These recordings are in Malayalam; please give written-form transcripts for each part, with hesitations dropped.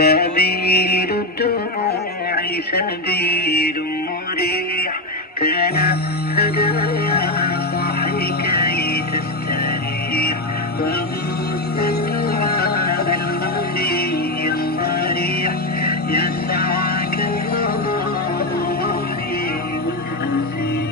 سبيل الدموع سبيل مريح كان هدايا صاحي كي تستريح وغض الدعاء الغني الصريح يسعك الفضاء رحيم الأسير.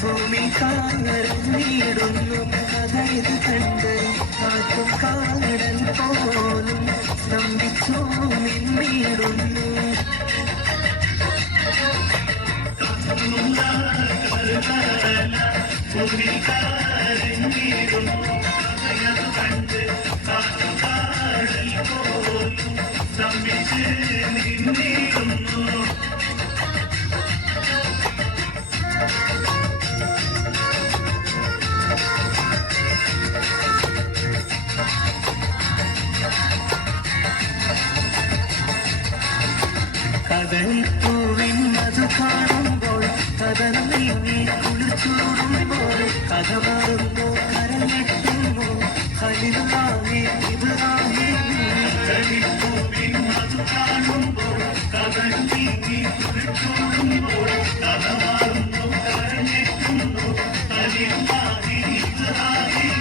ഭൂമി കാരഞ്ഞിടുന്നു കഥയത് കണ്ട് കാറ്റും കാടൽ പോലും സ്തംഭിച്ചു നിന്നിടുന്നു. ഭൂമി കാരഞ്ഞിടുന്നു കഥയത് കണ്ട് കാറ്റും കാടൽ പോലും സ്തംഭിച്ച് നിന്നിടുന്നു. കടൽപ്പൂവിൻ മധു കാണുമ്പോൾ കടൽ നീങ്ങി കുളിച്ചൂടുമ്പോൾ കഥ മാറുമ്പോ കരഞ്ഞെത്തുമ്പോ ഹലിലാഹി ഇബ്രാഹിം. കടൽപ്പൂവിൻ മധു കാണുമ്പോൾ കടൽ നീങ്ങി കുളിച്ചൂടുമ്പോൾ കഥ മാറുമ്പോ കരഞ്ഞെത്തുമ്പോ ഹലിലാഹി ഇബ്രാഹിം.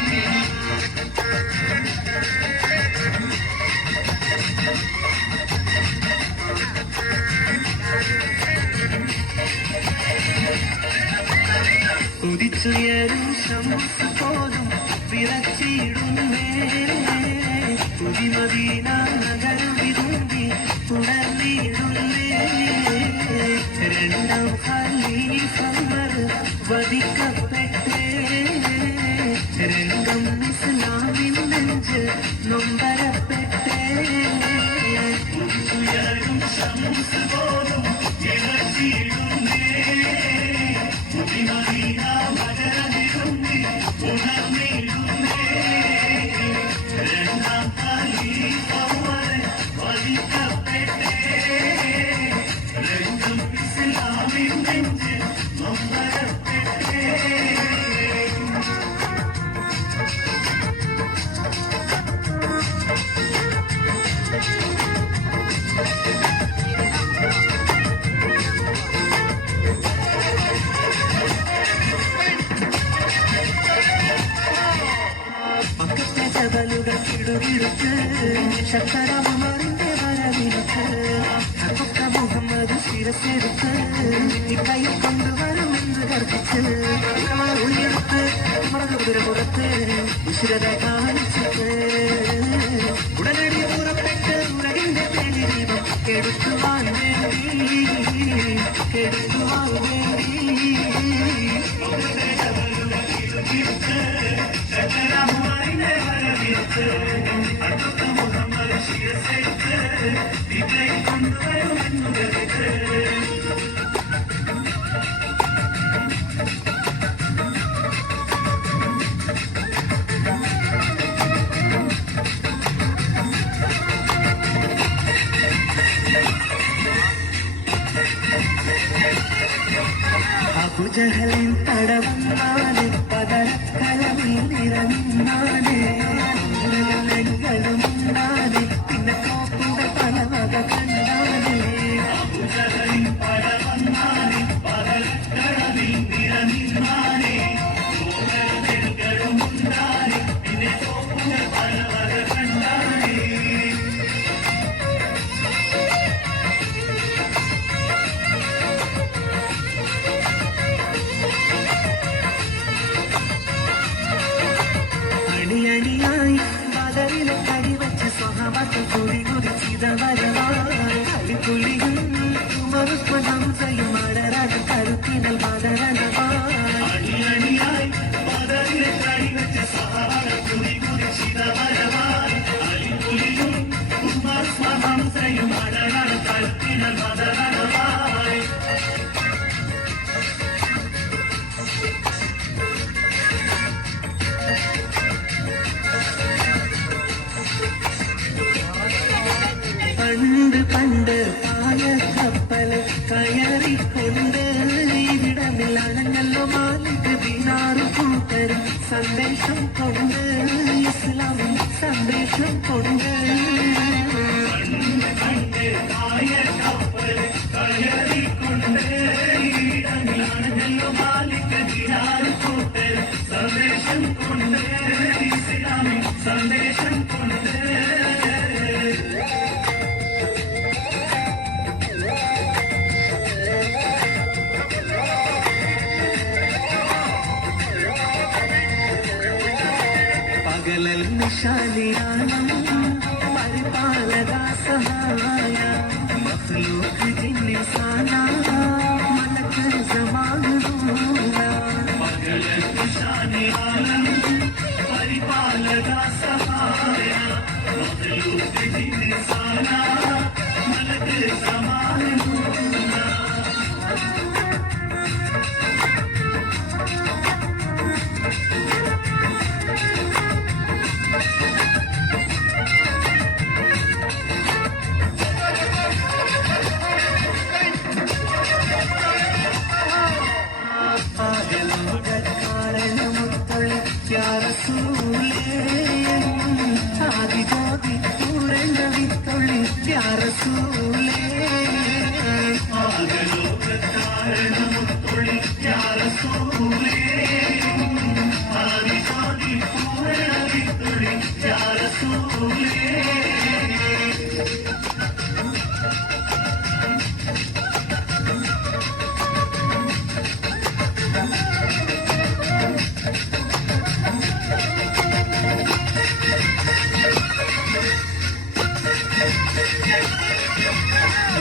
കുതിച്ചുയരും ശംസ് പോലും വിറച്ചിടുന്നേ പുതിമദീന നഗരം വിരുമ്പി തുടർന്നിടുന്നേ. രണ്ടാം ഖലീഫർ വധിക്കപ്പെട്ടേ രംഗം ഇസ്ലാമിൻ നെഞ്ച് നൊമ്പരപ്പെട്ടേ. കുതിച്ചുയരും ശംസ് പോലും വിറച്ചിടുന്നേ പുതിമദീന നഗരം വിരുമ്പി തുടർന്നിടുന്നേ. രണ്ടാം ഖലീഫർ വധിക്കപ്പെട്ടേ രംഗം ഇസ്ലാമിൻ നെഞ്ച് നൊമ്പരപ്പെട്ടേ. കിടുകിടുക്ക് ശക്കരമാറിന്റെ വരവിടുക്ക് അക്കൊക്ക മുഹമ്മദ് ശിരസെടുത്ത് കൈ കൊണ്ടുവരുമെന്ന് ഗർഭിച്ച് ഉയർത്ത് കുതിരപുറത്ത് ഉശിരത കാണിച്ചിട്ട് ഉടനടി പുറപ്പെട്ട് ഉലകിന്റെ പേരി ദീപം കെടുത്തുവാൻ വേണ്ടി കെടുത്തുവാൻ വേണ്ടി. ശക്കരമാറിന്റെ വരവിടുക്ക് അക്കൊക്ക മുഹമ്മദ് ശിരസെടുത്ത് കൈ കൊണ്ടുവരുമെന്ന് ഗർഭിച്ച് അബൂജഹലിൻ തടവന്നാണ് പതരക്കലവിൽ നിറഞ്ഞാണ് ുണ്ടാണ് പിന്നെ കോപ്പിന്റെ പലവക കണ്ടാണ്. അബൂജഹലിൻ തടവന്നാണ് പതരക്കലവിൽ നിറഞ്ഞാണ് ഉണ്ടാണ് പിന്നെ കോപ്പിന്റെ പലവക കണ്ടാണ്. അണിയണിയായി ബദറിലെ കടിവച്ച് സ്വഹാബത്ത് കുടി കുടിച്ചിത വരവായി കളിക്കുളിയും ഹംസയും മടരാജ കരുത്തിനൽ മദരനവായി. അണിയണിയായി ബദറിലെ കടിവച്ച് സ്വഹാബത്ത് കുടി കുടിച്ചിത വരവായി കളിക്കുളിയും ഹംസയും മടരാജ കരുത്തിനൽ മദരനവായി. പണ്ട് പണ്ട് പായക്കപ്പല് കയറിക്കൊണ്ട് ഇവിടമില്ലാണല്ലോ മാലിക് ദിനാറ് കൂട്ടരും സന്ദേശം കൊണ്ട് ഇസ്ലാമിൻ സന്ദേശം കൊണ്ട് സന്ദേശം കൊണ്ട് ഇസ്ലാമിൻ സന്ദേശം കൊണ്ട് പകലൽ നിശാലിയാണം പരിപാലക സഹായ മഖ്ലൂഖ് ജിന്നിസാന മലക് സമാനൂന പകലൽ നിശാലിയാണം പരിപാലക സഹായ മഖ്ലൂഖ് ജിന്നിസാന മലക് സമാനൂന ആദിജോതി പൂരണ വിത്തൊള്ളി യാറസൂലേ ആകലോകത്താരണമുത്തൊള്ളി യാറസൂലേ ആദിജോതി പൂരണ വിത്തൊള്ളി യാറസൂലേ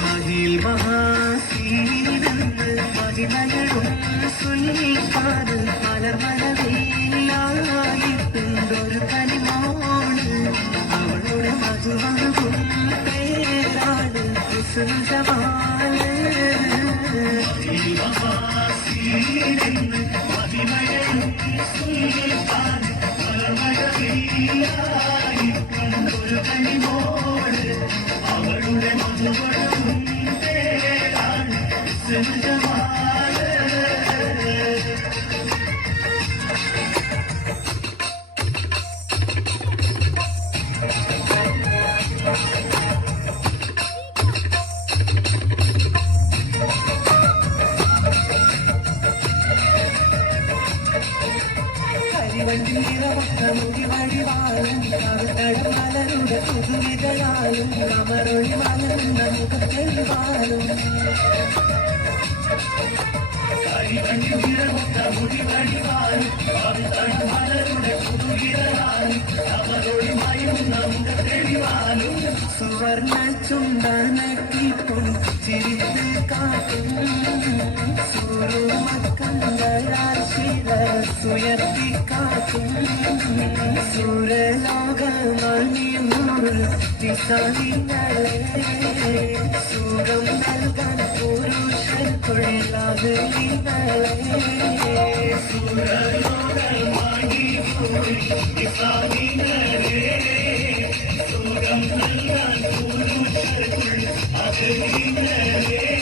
മഹിൽ മഹാസീനെന്ന് മഹിമകളും സുൽത്താന് മലർമലയിലായിട്ടുണ്ടൊരു കനിമോള് അവളുടെ മധുവാകും പേരാണ് ജമാല് മഹാസീനെന്ന് മഹിമകളും സുൽത്താന് മലർമലയിലായിട്ടുണ്ടൊരു കനിമോള് അവളുടെ മധുവളും പേരാണ് ജമാല് മലരുടെ പുതുവിതയാലും അമരൊളി മലരുന്ന മുഖത്തെളിവാലും മലരുടെ പുതുവിതയാലും അമരൊളി മയുന്ന മുഖത്തെളിവാലും സുവർണ ചുണ്ടനക്കിപ്പോൾ ചിരിത്ത് കാട്ടും സൂര്യക്കണ്ടയാൽ ശിരസുയർത്തിക്കാട്ടും സൂര്യലോകമണിയൂറ് ദിശാനിങ്ങളെ സുഖം നൽകാൻ പുരുഷർക്കുള്ളാകുകളെ സൂര്യലോകമണിയൂറ് ദിശാനിങ്ങളെ സുഖം നൽകാൻ പുരുഷർക്കുള്ളാകുകളെ